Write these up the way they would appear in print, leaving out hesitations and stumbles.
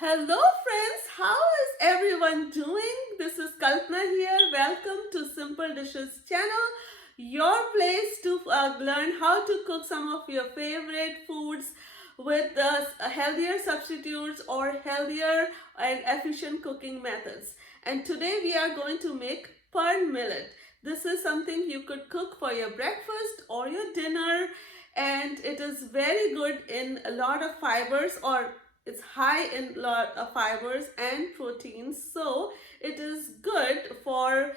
Hello friends, how is everyone doing? This is Kalpana here. Welcome to Simple Dishes channel, your place to learn how to cook some of your favorite foods with healthier substitutes or healthier and efficient cooking methods. And today we are going to make pearl millet. This is something you could cook for your breakfast or your dinner, and it is very good in a lot of fibers, or it's high in lot of fibers and proteins, so it is good for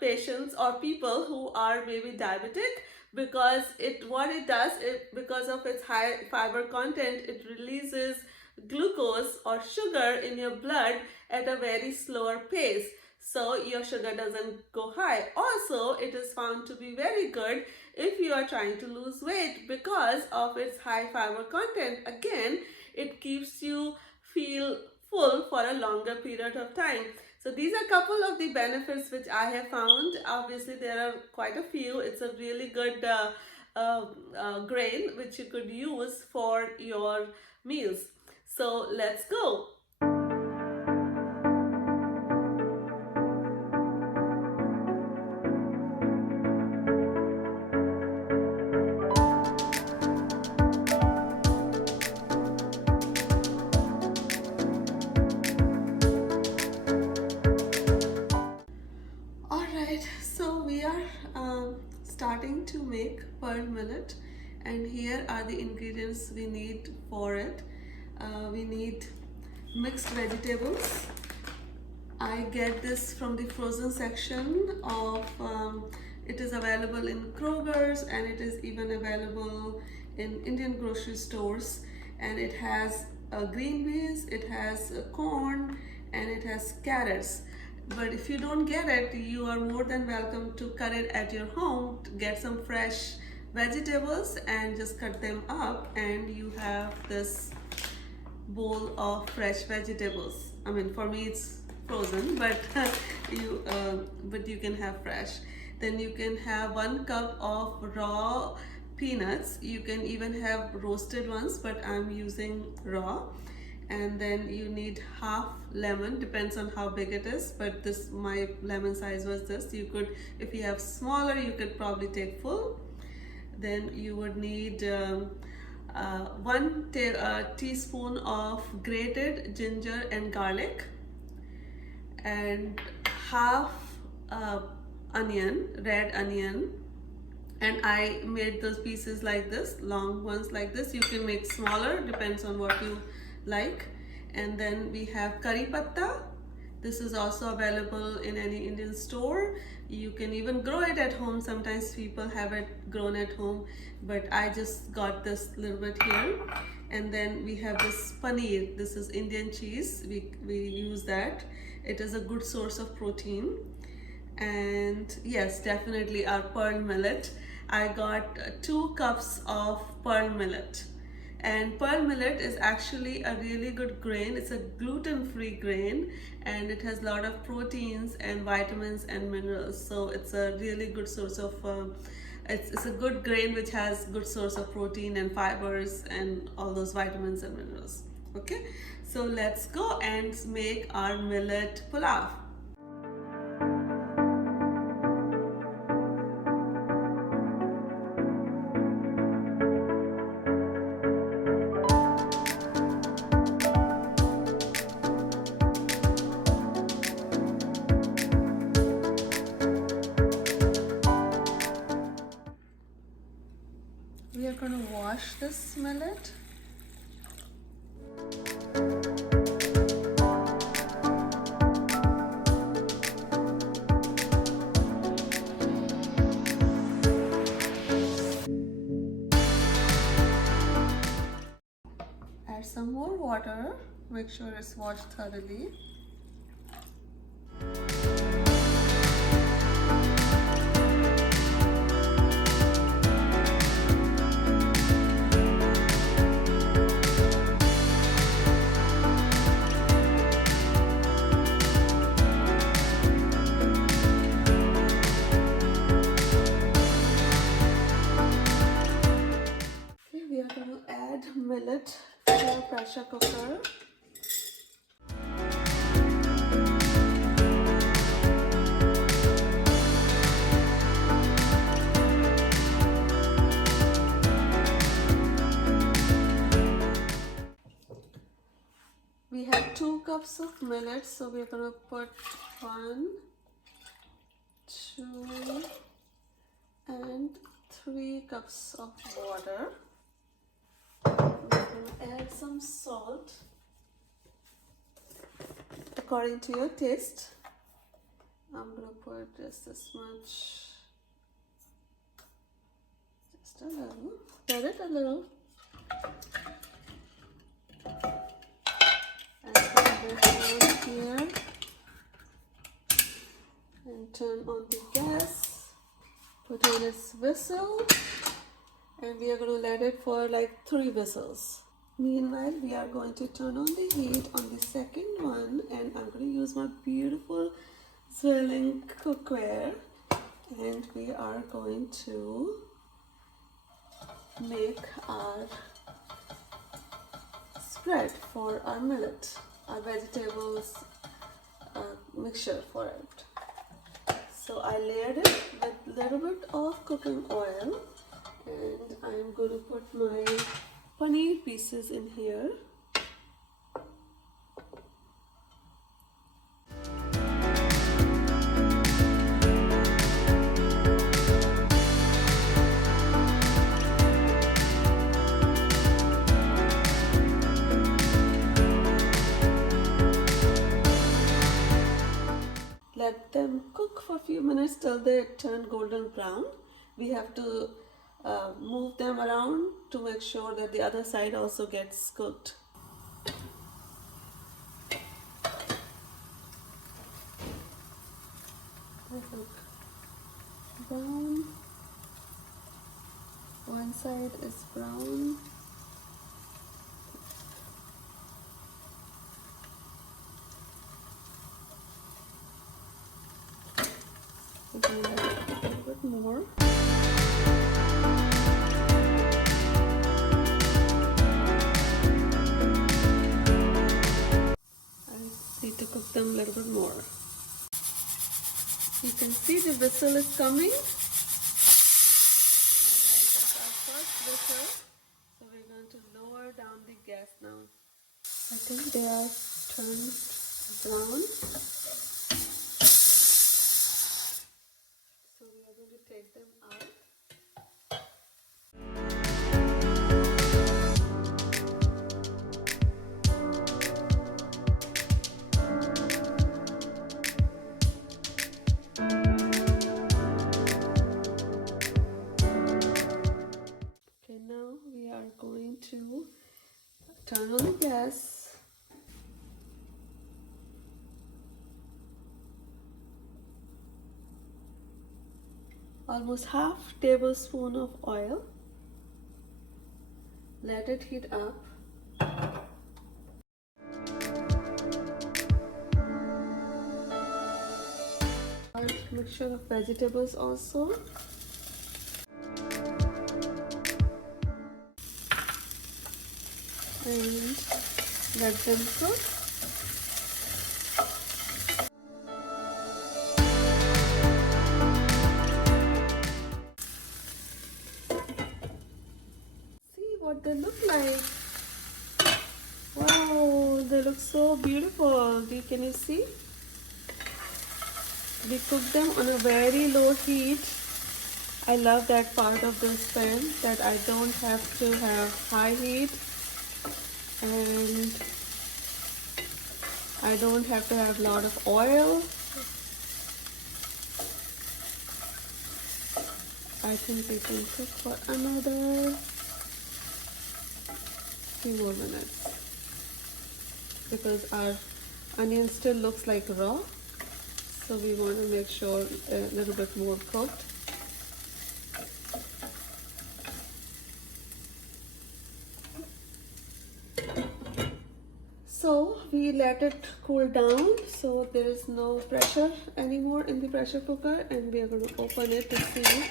patients or people who are maybe diabetic, because what it does, because of its high fiber content, it releases glucose or sugar in your blood at a very slower pace, so your sugar doesn't go high. Also, it is found to be very good if you are trying to lose weight because of its high fiber content. Again, it keeps you feel full for a longer period of time. So these are a couple of the benefits which I have found. Obviously there are quite a few. It's a really good grain which you could use for your meals. So let's go. Alright, so we are starting to make pearl millet, and here are the ingredients we need for it. We need mixed vegetables. I get this from the frozen section of, it is available in Kroger's, and it is even available in Indian grocery stores, and it has green beans, it has corn, and it has carrots. But if you don't get it, you are more than welcome to cut it at your home. To get some fresh vegetables and just cut them up, and you have this bowl of fresh vegetables. I mean, for me it's frozen, but you can have fresh. Then you can have 1 cup of raw peanuts. You can even have roasted ones, but I'm using raw. And then you need half lemon, depends on how big it is, but this, my lemon size was this. You could, if you have smaller, you could probably take full. Then you would need 1 teaspoon of grated ginger and garlic, and half onion, red onion. And I made those pieces like this, long ones like this. You can make smaller, depends on what you like. And then we have curry patta. This is also available in any Indian store. You can even grow it at home. Sometimes people have it grown at home, but I just got this little bit here. And then we have this paneer. This is Indian cheese. We use that. It is a good source of protein. And yes, definitely our pearl millet. I got 2 cups of pearl millet. And pearl millet is actually a really good grain. It's a gluten-free grain, and it has a lot of proteins and vitamins and minerals. So it's a really good source of, it's a good grain which has good source of protein and fibers and all those vitamins and minerals. Okay, so let's go and make our millet pulao. We are going to wash this millet. Add some more water. Make sure it's washed thoroughly. We are going to add millet to a pressure cooker. cups of millet, so we're gonna put 1, 2, and 3 cups of water. We're gonna add some salt according to your taste. I'm gonna put just this much, just a little, add it a little, and put this on here, and turn on the gas, put on this whistle, and we are going to let it for like 3 whistles. Meanwhile, we are going to turn on the heat on the second one, and I'm going to use my beautiful swirling cookware, and we are going to make our spread for our millet, our vegetables mixture for it. So I layered it with a little bit of cooking oil, and I'm going to put my paneer pieces in here. Let them cook for a few minutes till they turn golden brown. We have to move them around to make sure that the other side also gets cooked. Look, brown. One side is brown. We're going to add a little bit more. I need to cook them a little bit more. You can see the whistle is coming. Alright, that's our first whistle. So we're going to lower down the gas now. I think they are turned brown. So we are going to take them out. Okay, now we are going to turn on the gas. Almost half tablespoon of oil. Let it heat up. Our mixture of vegetables also. And let them cook. What they look like. Wow, they look so beautiful. Can you see? We cook them on a very low heat. I love that part of this pan, that I don't have to have high heat, and I don't have to have a lot of oil. I think we can cook for another few more minutes because our onion still looks like raw, so we want to make sure a little bit more cooked. So we let it cool down, so there is no pressure anymore in the pressure cooker, and we are going to open it to see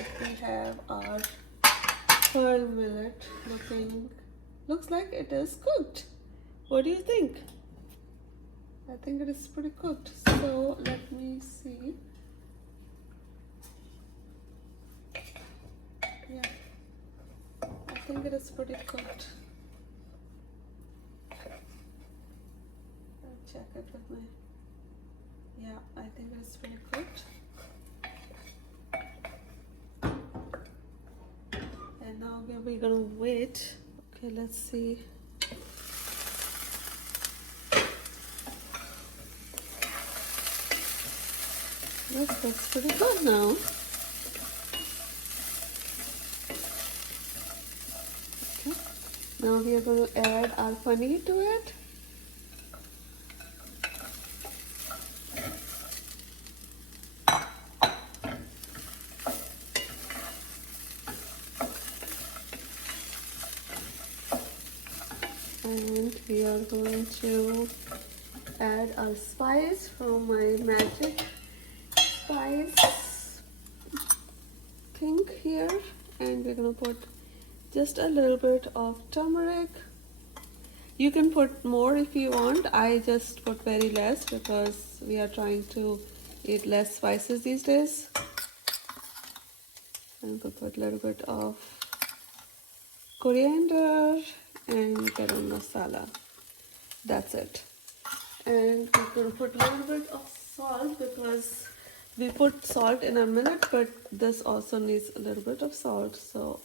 if we have our pearl millet looks like it is cooked. What do you think? I think it is pretty cooked. So let me see. Yeah, I think it is pretty cooked. it with my, yeah, I think it's pretty good. And now we're gonna wait. Okay, let's see. That's pretty good now. Okay. Now we are going to add our paneer to it. And we are going to add our spice from my magic spice thing here, and we're gonna put just a little bit of turmeric. You can put more if you want. I just put very less because we are trying to eat less spices these days. And we'll put a little bit of coriander and garam masala. That's it. And we're gonna put a little bit of salt because we put salt in our millet, but this also needs a little bit of salt. So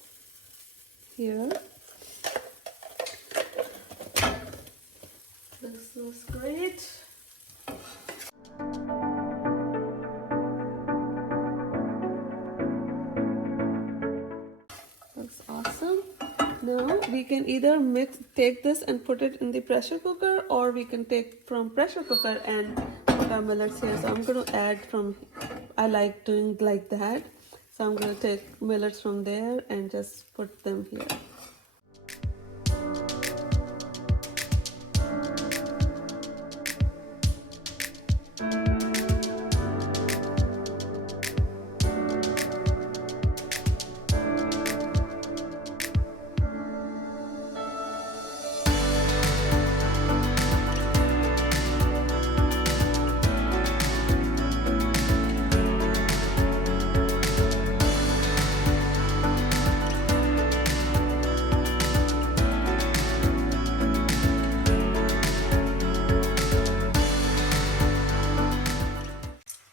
here, this is great. Looks awesome. Now we can either take this and put it in the pressure cooker, or we can take from pressure cooker and put our millets here. So I'm going to add from, I like doing like that. So I'm going to take millets from there and just put them here.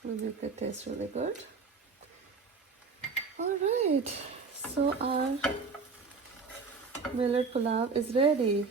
Will make it taste really good. Alright, so our millet pulao is ready.